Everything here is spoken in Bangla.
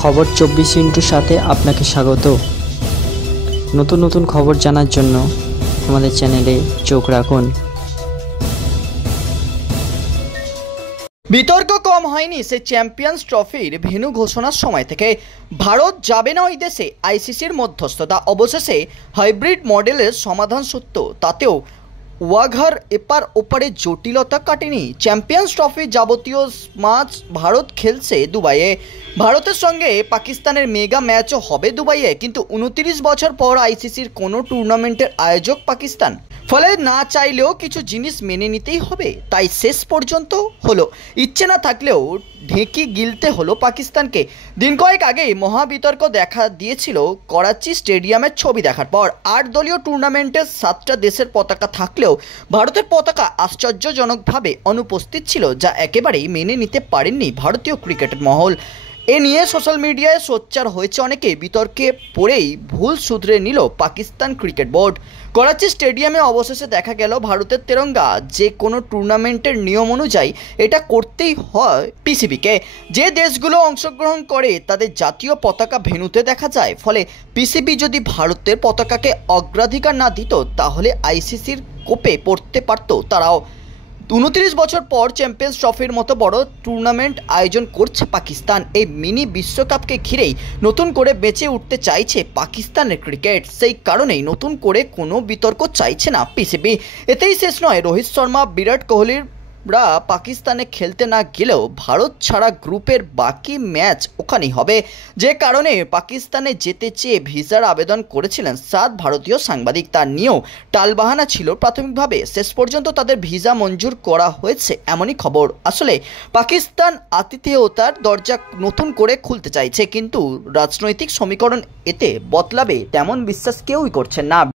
খবর 24 সাথে আপনাকে স্বাগত। নতুন নতুন খবর জানার জন্য আমাদের চ্যানেলে চোখ রাখুন। বিতর্ক কম হয়নি সে চ্যাম্পিয়ন্স ট্রফির ভেন্যু ঘোষণার সময় থেকে। ভারত যাবে না ওই দেশে, আইসিসির মধ্যস্থতা। অবশেষে হাইব্রিড মডেলের সমাধান সূত্র, তাতেও ওয়াঘার এপার ওপারে জটিলতা কাটেনি। চ্যাম্পিয়ন্স ট্রফির যাবতীয় ম্যাচ ভারত খেলছে দুবাইয়ে। ভারতের সঙ্গে পাকিস্তানের মেগা ম্যাচও হবে দুবাইয়ে, কিন্তু 29 বছর পর আইসিসির কোনো টুর্নামেন্টের আয়োজক পাকিস্তান। ফলে না চাইলেও কিছু জিনিস মেনে নিতেই হবে। তাই শেষ পর্যন্ত হলো, ইচ্ছে না থাকলেও ঢেঁকি গিলতে হলো পাকিস্তানকে। দিন কয়েক আগেই মহাবিতর্ক দেখা দিয়েছিল করাচি স্টেডিয়ামের ছবি দেখার পর। 8 দলীয় টুর্নামেন্টের 7টা দেশের পতাকা থাকলেও ভারতের পতাকা আশ্চর্যজনকভাবে অনুপস্থিত ছিল, যা একেবারেই মেনে নিতে পারেননি ভারতীয় ক্রিকেটের মহল। এ নিয়ে সোশ্যাল মিডিয়ায় সোচ্চার হয়েছে অনেকে। বিতর্কে পড়েই ভুল শুধরে নিল পাকিস্তান ক্রিকেট বোর্ড। করাচি স্টেডিয়ামে অবশেষে দেখা গেল ভারতের তেরঙ্গা। যে কোনো টুর্নামেন্টের নিয়ম অনুযায়ী এটা করতেই হয় পিসিবিকে। যে দেশগুলো অংশগ্রহণ করে তাদের জাতীয় পতাকা ভেন্যুতে দেখা যায়। ফলে পিসিবি যদি ভারতের পতাকাকে অগ্রাধিকার না দিত, তাহলে আইসিসির কোপে পড়তে পারত তারাও। 29 বছর পর চ্যাম্পিয়ন্স ট্রফির মতো বড় টুর্নামেন্ট আয়োজন করছে পাকিস্তান। এই মিনি বিশ্বকাপকে ঘিরেই নতুন করে বেঁচে উঠতে চাইছে পাকিস্তানের ক্রিকেট। সেই কারণেই নতুন করে কোনো বিতর্ক চাইছে না পিসিবি। এতেই শেষ নয়, রোহিত শর্মা, বিরাট কোহলিরা পাকিস্তানে খেলতে না গেলেও ভারত ছাড়া গ্রুপের বাকি ম্যাচ ওখানেই হবে। যে কারণে পাকিস্তানে যেতে চেয়ে ভিসার আবেদন করেছিলেন 7 ভারতীয় সাংবাদিক। তার নিয়েও টালবাহানা ছিল প্রাথমিকভাবে। শেষ পর্যন্ত তাদের ভিসা মঞ্জুর করা হয়েছে এমনই খবর। আসলে পাকিস্তান আতিথেয়তার দরজা নতুন করে খুলতে চাইছে, কিন্তু রাজনৈতিক সমীকরণ এতে বদলাবে তেমন বিশ্বাস কেউই করছেন না।